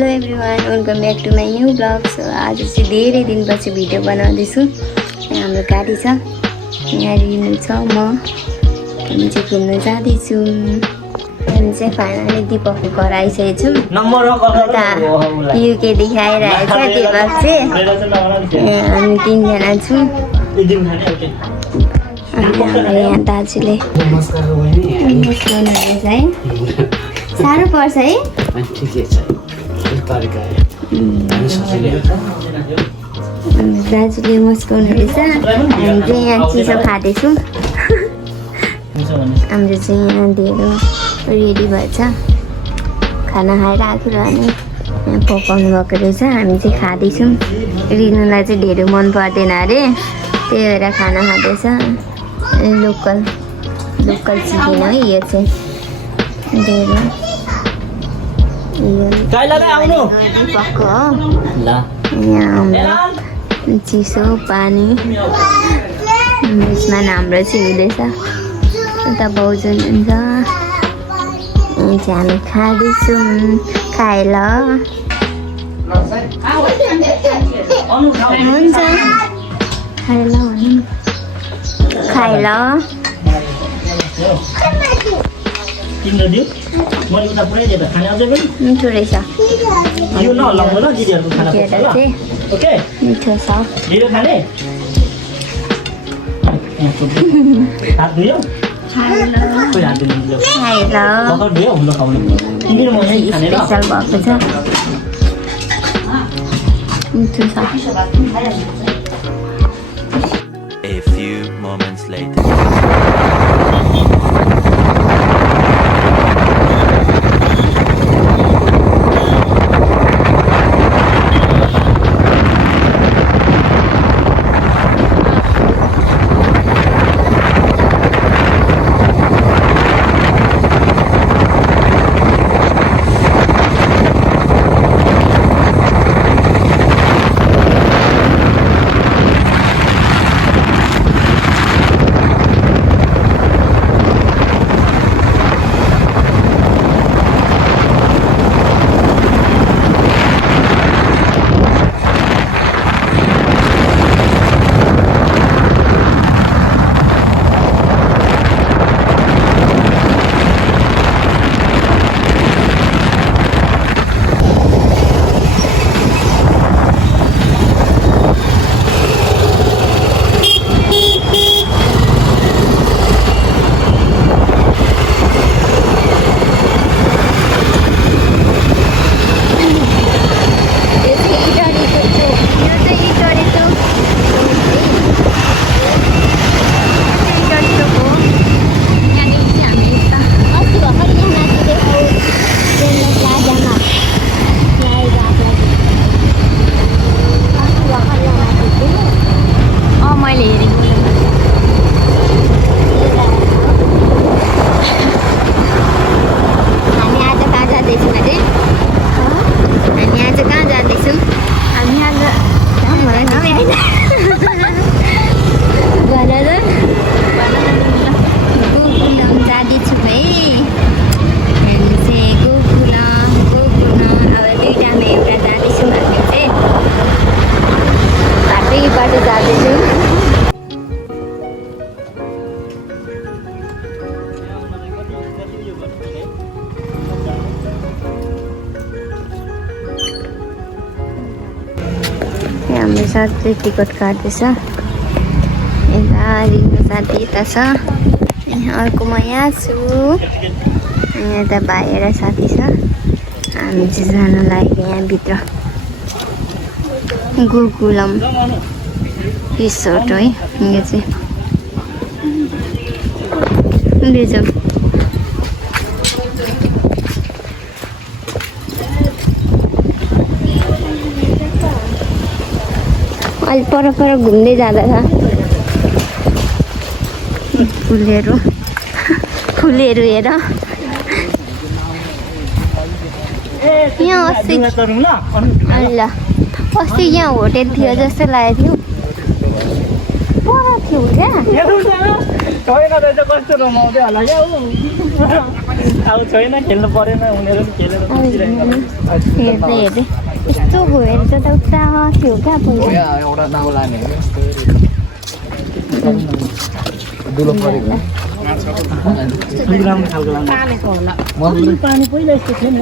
Hello everyone, welcome back to my new vlog. So आज चाहिँ धेरै दिनपछि भिडियो बनाउँदैछु। यहाँ हाम्रो गाडी छ, यहाँ रिनु छ, हामी चाहिँ घुम्न जाँदैछु। हामी चाहिँ फाइनली दिपकको घर आइसकेको छौँ। युकेदेखि आइरहेको छ दिपक चाहिँ। हामी 3 जना छौँ। अनि हाम्रो यहाँ दाजुले नमस्कार है। साह्रो पर्छ है। दाजुले मस्काउनु रहेछ। हामी चाहिँ यहाँ चिसो खाँदैछौँ। हाम्रो चाहिँ यहाँ ढेँडो रेडी भएछ, खाना खाएर आएको र अनि यहाँ पकाउनु भएको रहेछ। हामी चाहिँ खाँदैछौँ। रिनुलाई चाहिँ ढेँडो मन पर्दैन अरे, त्यही भएर खाना खाँदैछ। लोकल चिकन है यो चाहिँ ढेँडो। पक्क हो यहाँ चिसो पानी यसमा हाम्रो चाहिँ हुँदैछ। उता भाउजू हुन्छ, हामी खाँदैछौँ। खाए ल हुन्छ, खाए ल खाए ल। मिठो रहेछ, मिठो छ। स्पेसल भएको छ, मिठो छ। A few moments later. हाम्रो साथी टिकट काट्दैछ। यता रिनु साथी यता छ, यहाँ अर्को म यहाँ छु। यहाँ त भाइ र साथी छ। हामी चाहिँ जानु लाग्यो यहाँभित्र गोकुलम रिसोर्ट है। यो चाहिँ जाउँ। अलि पर घुम्दै जाँदा छ फुलहरू हेर। यहाँ अस्ति यहाँ होटेल थियो जस्तो लागेको थियो। पर थियो क्या अब छैन खेल्नु परेन उनीहरू पनि खेलेर हेर्दै हेर्दै यस्तो गएर त उता थियो क्या पहिला एउटा नाउ लाने दुलो परेको राम्रो खालको लाग्छ पानी पहिला यस्तो थिएन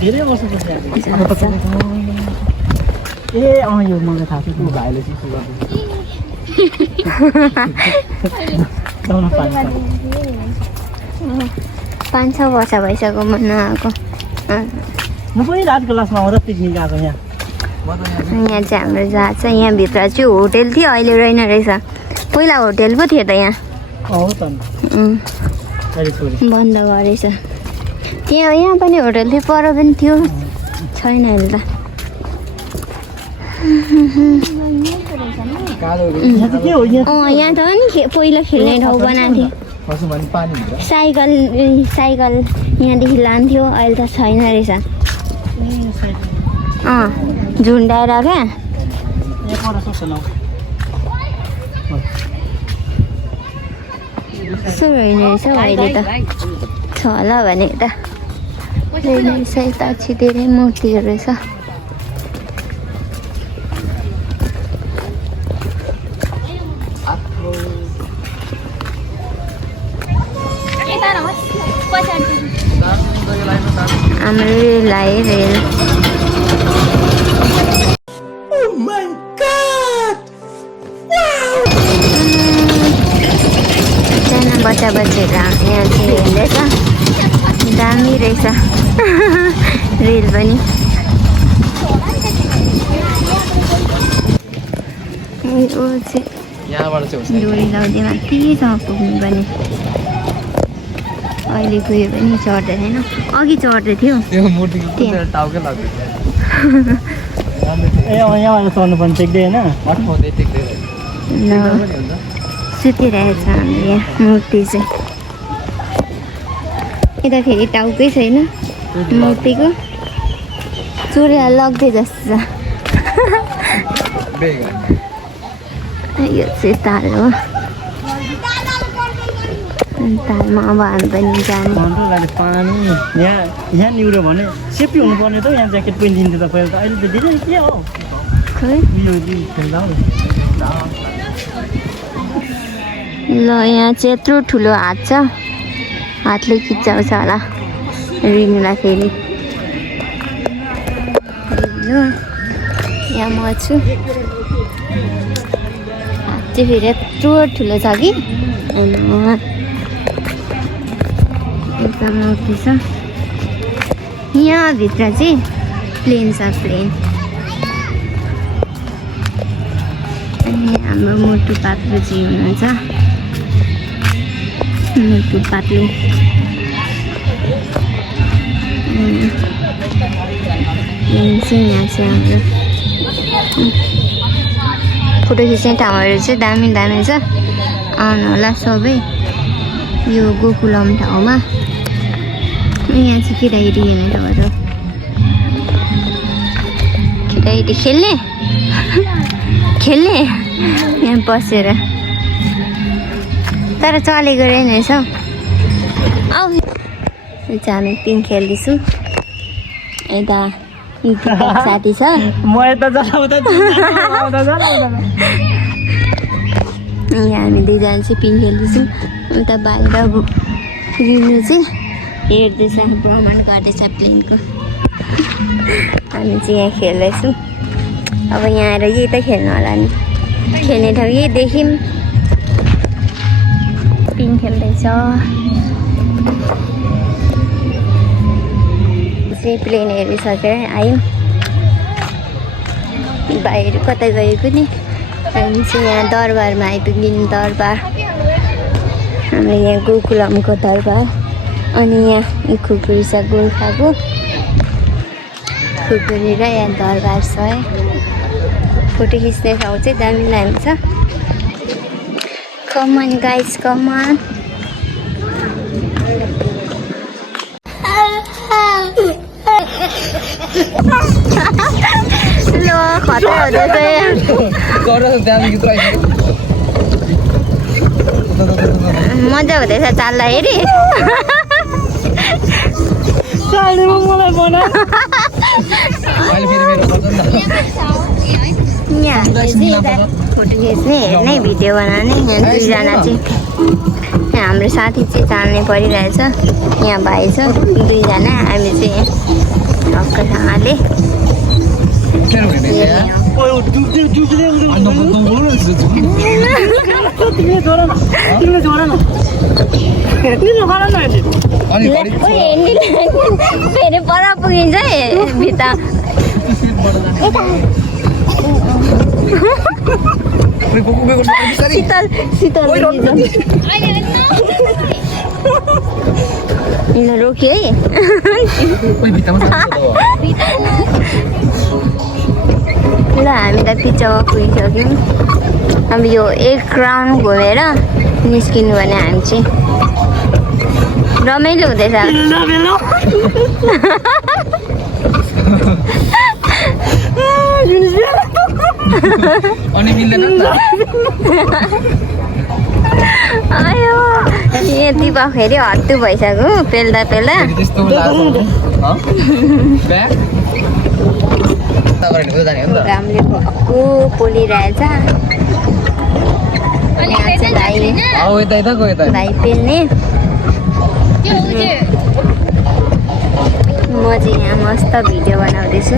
धेरै वर्षपछि ए यो मलाई थाहा छ त्यो भाइले चिसो गर्दैछ 5-6 वर्ष भइसक्यो म नआएको म पहिला आठ क्लासमा आउँदा पिकनिक आएको यहाँ यहाँ चाहिँ हाम्रो जहाँ छ यहाँभित्र चाहिँ होटेल थियो अहिले रहेन रहेछ पहिला होटेल पो थियो त यहाँ हो त बन्द गरेछ यहाँ पनि होटेल थियो पर पनि थियो छैन अहिले त यहाँ त नि पहिला खेल्ने ठाउँ बनाएको थियो साइकल यहाँदेखि लान्थ्यो अहिले त छैन रहेछ झुन्डाएर क्या यस्तो रहेन रहेछ अहिले त छ होला भने त रहेन रहेछ यता पछि धेरै मूर्तिहरू रहेछ हाम्रो रेल आयो रेल सानो बच्चा बच्चीहरू यहाँ चाहिँ हेर्दैछ दामी रहेछ रेल पनि डोरी लाउँदै माथिसम्म पुग्नु पर्ने अहिले गयो भने चढ्दै छैन अघि चढ्दै थियो यहाँ चढ्नु पर्ने टेक्दै होइन सुतिरहेको छ हाम्रो यहाँ मूर्ति चाहिँ यता फेरि टाउकै छैन मूर्तिको चोरेर लग्दै जस्तो छ यो चाहिँ ताल हो तालमा अब हामी पनि जाने पानी यहाँ निहुऱ्यो भने सेफ्टी हुनुपर्ने त यहाँ ज्याकेट पनि दिन्थ्यो त पहिला त अहिले त दिँदैन के हो खै खेल्दा ल यहाँ चाहिँ यत्रो ठुलो हात छ हातले खिचाउँछ होला रिनुलाई फेरि रिनु यहाँ म छु हात चाहिँ फेरि यत्रो ठुलो छ कि एकदम मूर्ति छ यहाँभित्र चाहिँ प्लेन छ प्लेन अनि हाम्रो मोटु पात्लो चाहिँ हुनुहुन्छ मोटु पात्लो चाहिँ यहाँ चाहिँ हाम्रो फोटो खिच्ने ठाउँहरू चाहिँ दामी दामी छ आउनु होला सबै यो गोकुलम ठाउँमा यहाँ चाहिँ केटाकेटी खेल्ने ठाउँहरू केटाकेटी खेल्ने खेल्ने यहाँ बसेर तर चलेको रहेछ आऊ चाहिँ हामी पिङ खेल्दैछौँ यता साथी छ यहाँ हामी दुईजना चाहिँ पिङ खेल्दैछौँ उता बाहिर रिनु चाहिँ हेर्दैछ भ्रमण गर्दैछ प्लेनको हामी चाहिँ यहाँ खेल्दैछौँ अब यहाँ आएर यही त खेल्नु होला नि खेल्ने ठाउँ यही देख्यौँ पिङ खेल्दैछ चाहिँ प्लेन हेरिसकेर आयौँ भाइहरू कतै गएको नि हामी चाहिँ यहाँ दरबारमा आइपुग्यौँ दरबार हाम्रो यहाँ गोकुलमको दरबार अनि यहाँ खुकुरी छ गोर्खाको खुकुरी र यहाँ दरबार छ है फोटो खिच्ने ठाउँ चाहिँ दामी लाग्छ कमान गाइज कमान लो खतरा हुँदैछ मजा हुँदैछ चाल्दाखेरि चाल्दैमा मलाई बना अहिले फेरि मेरो पर्छ नि त यहाँ फोटो खिच्ने हेर्ने भिडियो बनाउने यहाँ दुईजना चाहिँ यहाँ हाम्रो साथी चाहिँ चाल्ने परिरहेछ यहाँ भाइ छ दुईजना हामी चाहिँ हक्कसँगले केरो हेर्ने यहाँ ओइ डुब्दै डुब्दै अन्त बोल्नु तिमीले जोड न तिमीले जोड न तिमीले गर न अनि घरि फेरि पर पुगिन्छ है भित्र शीतल शीतल रोक्यो है ल हामी त पिच्चामा पुगिसक्यौँ अब यो एक राउन्ड घुमेर निस्किनु भने हामी चाहिँ रमाइलो हुँदैछ अनि मिल्दैन नि त आयो यति बखेरि हत्तु भइसक्यो पेल्दा पेल्दा त्यस्तो ब्याग घामले भक्कु पोलिरहेछ यहाँ चाहिँ भाइ पेल्ने म चाहिँ यहाँ मस्त भिडियो बनाउँदैछु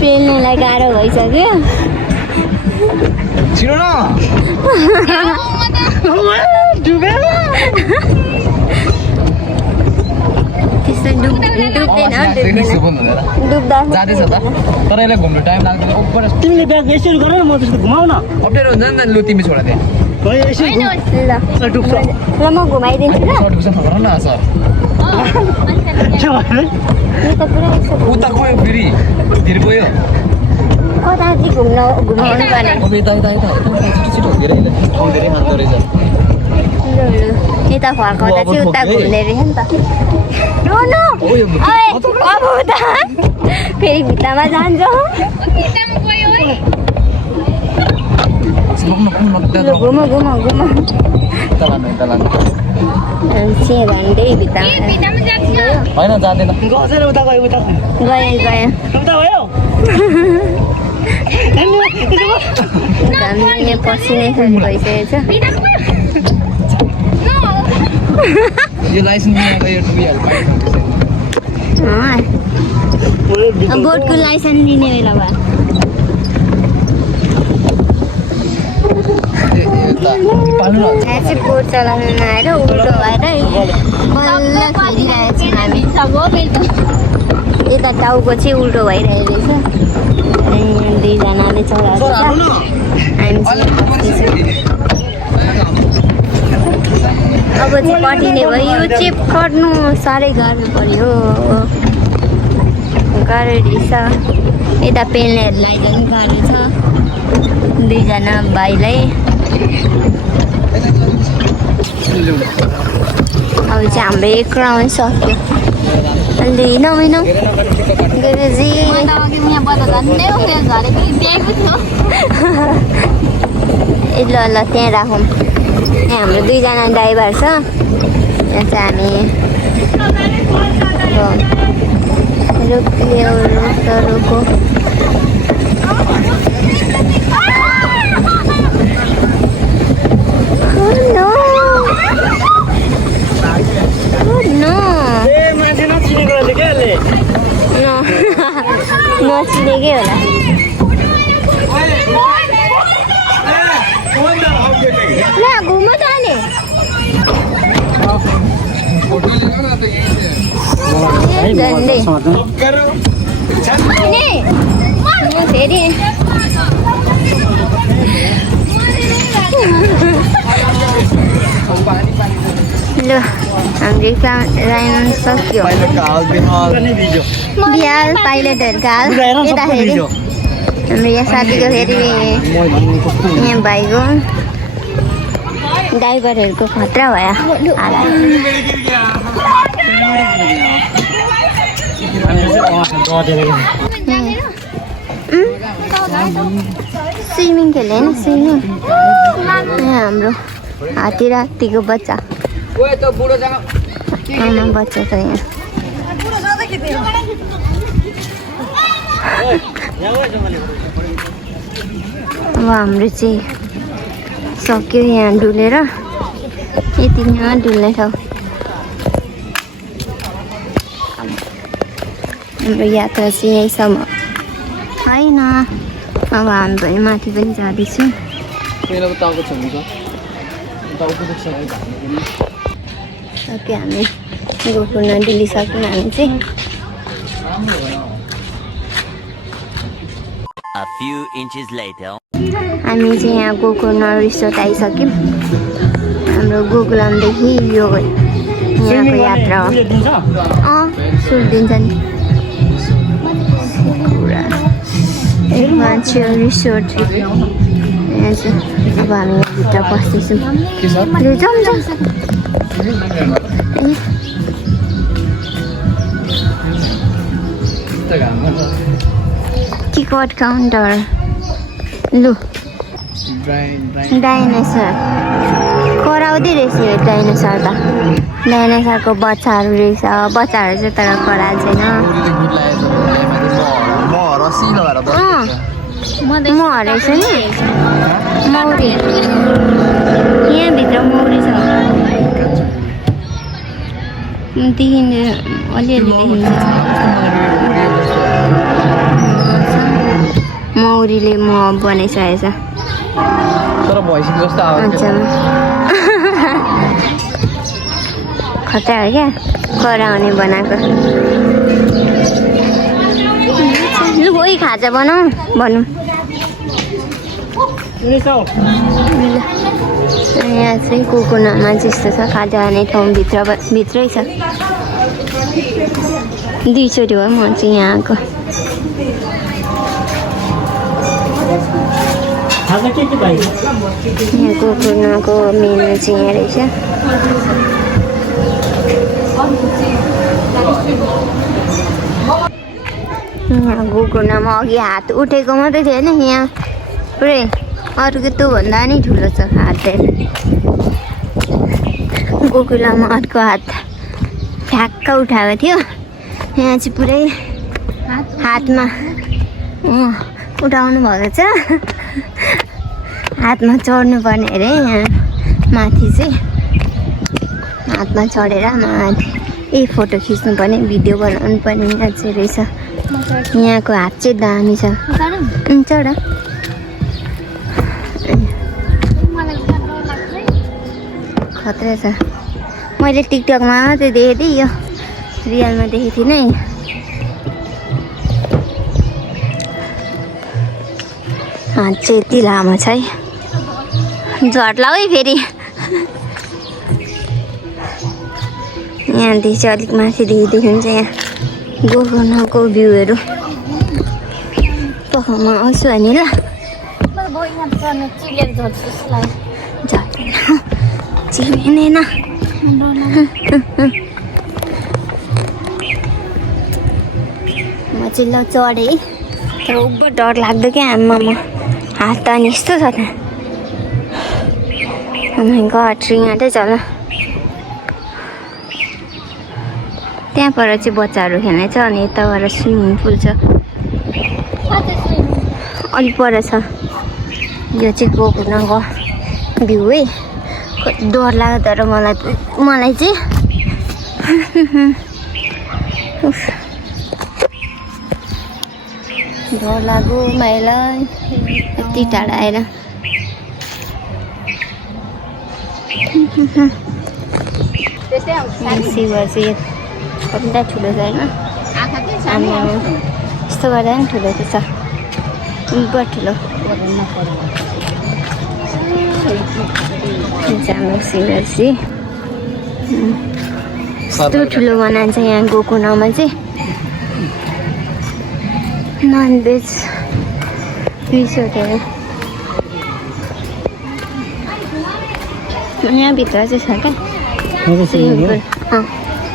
पेल्नेलाई गाह्रो भइसक्यो छिरो न त्यस्तो डुब्दैन डुब्दा जाँदैछ त तर यसलाई घुम्नु टाइम लाग्दैन ओभर तिमीले ब्याग यसरी गर न म त्यस्तो घुमाउ न अप्ठ्यारो हुन्छ नि त लु तिमी छोडा त्यहाँ है यसरी ल डुब्छ ल म घुमाइदिन्छु ल सर्ट हुन्छ नगर न सर के भयो यो त पुरा यसो उता गयो फेरि फेरि गयो कता चाहिँ घुमाउनु पर्ने अब यता छिटो छिटो धेरै खाँदो रहेछ यता फर्काउँदा चाहिँ उता घुम्ने रहेछ नि त अब उता फेरि भित्तामा जान्छ घुम से भन्दै भित्तामा होइन जाँदैन गसेर उता गयो उता गयो उता गयो घामले पसिनै भइसकेको यो लाइसेन्स यो छ बोटको लाइसेन्स लिने बेला भयो यहाँ चाहिँ बोट चलाउन नआएर उल्टो भएर बल्ल खेलिरहेछौँ हामी यता टाउको चाहिँ उल्टो भइरहेको रहेछ अनि दुईजनाले चलाएको छ हामी चाहिँ अब चाहिँ कटिने भयो यो चाहिँ कट्नु साह्रै गाह्रो पर्यो गाह्रो रहेछ यता पेल्नेहरूलाई झन् गाह्रो छ दुईजना भाइलाई अब चाहिँ हाम्रो एक राउन्ड सक्यो अहिले हिँडौँ गुरुजी ए ल त्यहाँ राखौँ यहाँ हाम्रो दुईजना ड्राइभर छ यहाँ चाहिँ हामी रोको नचिनेकै होला ल घुम त अनि फेरि ल हाम्रो राइन सक्यो बिहाल पाइलटहरूको हाल यता फेरि हाम्रो यहाँ साथीको फेरि यहाँ भाइको ड्राइभरहरूको खतरा भयो स्विमिङ खेल्ने होइन स्विमिङ यहाँ हाम्रो हात्ती र हात्तीको बच्चा आमा बच्चा छ यहाँ अब हाम्रो चाहिँ सक्यो यहाँ डुलेर यति यहाँ डुल्ने ठाउँ हाम्रो यात्रा चाहिँ यहीसम्म होइन अब हामी पनि माथि पनि जाँदैछौँ सक्यो हामी गोकुलमा डुलिसक्यौँ हामी चाहिँ A few inches later. हामी चाहिँ यहाँ गोकुलमा रिसोर्ट आइसक्यौँ हाम्रो गोकुलमदेखि यो यहाँको यात्रा हो सुट दिन्छ नि पुरा मान्छे रिसोर्ट यहाँ चाहिँ अब हामी यहाँभित्र बस्दैछौँ ले जाउँ टिकट काउन्टर लु डाइनोसर कराउँदै रहेछ यो डाइनोसर त डाइनोसरको बच्चाहरू रहेछ बच्चाहरू चाहिँ तर कराएको छैन म हराएछ नि मौरी यहाँभित्र मौरी छ देखिन्छ अलिअलि देखिन्छ मौरीले म बनाइसकेछ तर भइसक्यो जस्तो आवाज खतरा हो क्या कराउने बनाएको लु ओइ खाजा बनाऊ भनौँ यहाँ चाहिँ कोकोनामा जस्तो छ खाजा खाने ठाउँ भित्रै छ 2 चोटि भयो म चाहिँ यहाँ आएको यहाँ गोकुलको मेनु चाहिँ यहाँ रहेछ यहाँ गोकुलमा अघि हात उठेको मात्रै थियो होइन यहाँ पुरै अरूको त्योभन्दा नि ठुलो छ हात गोकुलमा अर्को हात ठ्याक्क उठाएको थियो यहाँ चाहिँ पुरै हातमा उठाउनु भएको छ हातमा चढ्नु पर्ने अरे यहाँ माथि चाहिँ हातमा चढेर माथि फोटो खिच्नु पर्ने भिडियो बनाउनु पर्ने यहाँ चाहिँ रहेछ यहाँको हात चाहिँ दामी छ चढ खतरा छ मैले टिकटकमा मात्रै देखेको थिएँ यो रियलमा देखेको थिइनँ हात चाहिँ यति लामो छ है झट्ला है फेरि यहाँदेखि चाहिँ अलिक माथिदेखि देखिन्छ यहाँ गोकुलको भ्यूहरू पखामा आउँछु अनि ल चिनेन म चाहिँ ल चढेँ तर उब्बो डर लाग्दो क्या आमामा हात त अनि यस्तो छ त गड रिङाटै चल त्यहाँ पर चाहिँ बच्चाहरू खेल्ने छ अनि यताबाट स्विमिङ पुल छ अलिक पर छ यो चाहिँ गोकुलको भ्यू है डर लाग्यो तर मलाई चाहिँ डर लाग्यो मलाई यति टाढा आएर शिवर चाहिँ कति ठुलो छ होइन यस्तो गर्दा पनि ठुलो छ बहुत ठुलो हाम्रो शिवर चाहिँ यस्तो ठुलो बनान्छ यहाँ गोकुलमा चाहिँ नन भेज रिसोर्टहरू यहाँभित्र चाहिँ छ क्या स्विमिङ पुल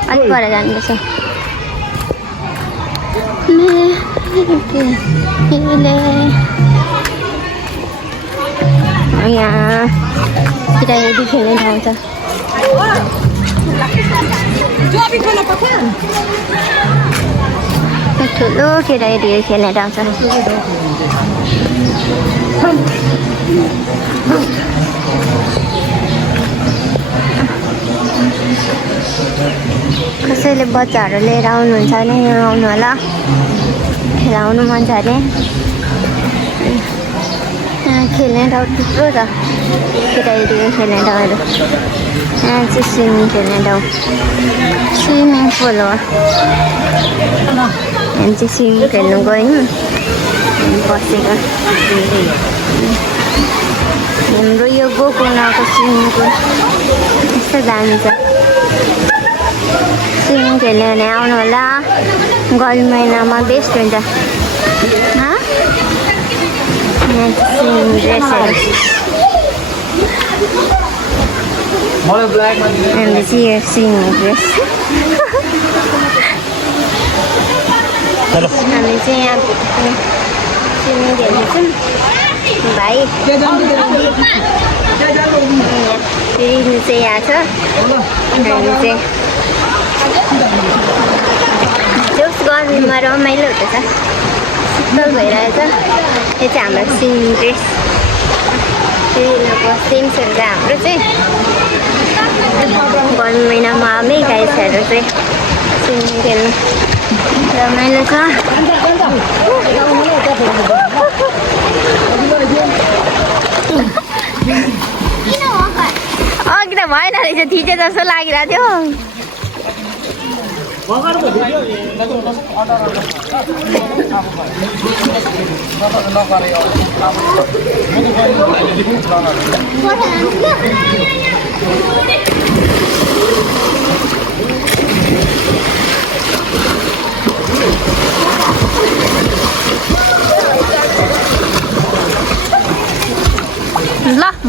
अलिक पर जानुपर्छ यहाँ केटाकेटी खेल्ने ठाउँ छ ठुलो केटाकेटीहरू खेल्ने ठाउँ छ कसैले बच्चाहरू लिएर आउनुहुन्छ भने यहाँ आउनु होला खेलाउनु मन छ अरे यहाँ खेल्ने ठाउँ थुप्रो छ केटाकेटीको खेल्ने ठाउँहरू यहाँ चाहिँ स्विमिङ खेल्ने ठाउँ स्विमिङ पुल हो यहाँ चाहिँ स्विमिङ खेल्नु गयौँ बसेको हाम्रो यो गोकुलको स्विमिङ पुल यस्तो दामी छ स्विमिङ खेल्ने भने आउनु होला गर्मी महिनामा बेस्ट हुन्छ यहाँ स्विमिङ ड्रेसहरू हामीले चाहिँ यो स्विमिङ ड्रेस हामी चाहिँ यहाँ स्विमिङ खेल्दैछौँ भाइ रिनु चाहिँ यहाँ छ हामी चाहिँ जोस गर्मीमा रमाइलो हुँदैछ शीतल भइरहेछ यो चाहिँ हाम्रो स्विमिङ ड्रेस रिनुको सेम सेम छ हाम्रो चाहिँ गर्मी महिनामा आमै गाइसहरू चाहिँ स्विमिङ खेल्नु रमाइलो छ अघि त भएन रहेछ थिचे जस्तो लागिरहेको थियो ल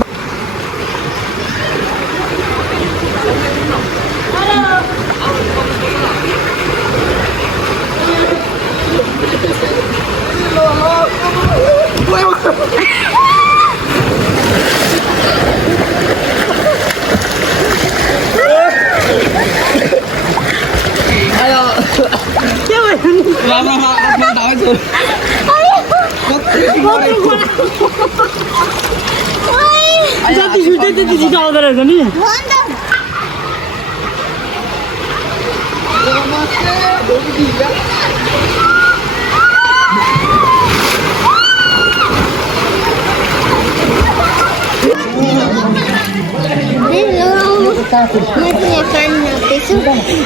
जति छुट्यो त्यति छिटो आउँदो रहेछ नि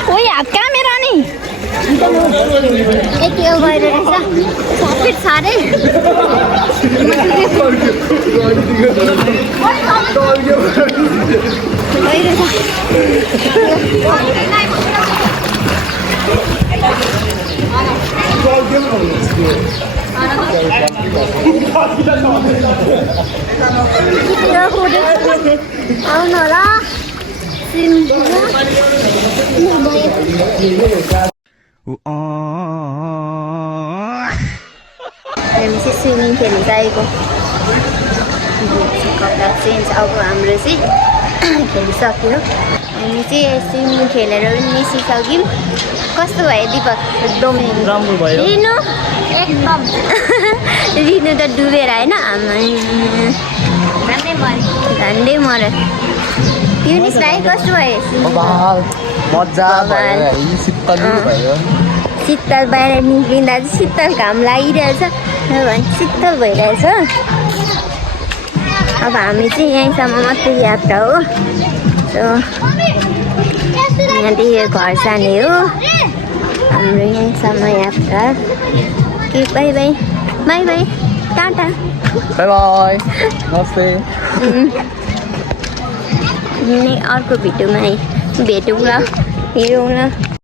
ओइ हात कहाँ मेरो नि यति हो गएर रहेछ सबै साह्रै आउनु होला हामी चाहिँ स्विमिङ खेल्नु गएको कपडा चेन्ज अब हाम्रो चाहिँ खेलिसक्यो हामी चाहिँ स्विमिङ खेलेर पनि निस्किसक्यौँ कस्तो भयो दिपक एकदम राम्रो भयो रिनु एकदम रिनु त डुबेर होइन झन्डै मऱ्यो युनिस भाइ कस्तो भयो मजा भयो शीतल भयो शीतल बाहिर निक्लिँदा चाहिँ शीतल घाम लागिरहेछ शीतल भइरहेछ अब हामी चाहिँ यहीँसम्म मात्रै यात्रा हो यहाँदेखि घर जाने हो हाम्रो यहीँसम्म यात्रा के by by by by tata bye by नमस्ते अर्को भिडियोमा भेटौँ ल हेरौँ ल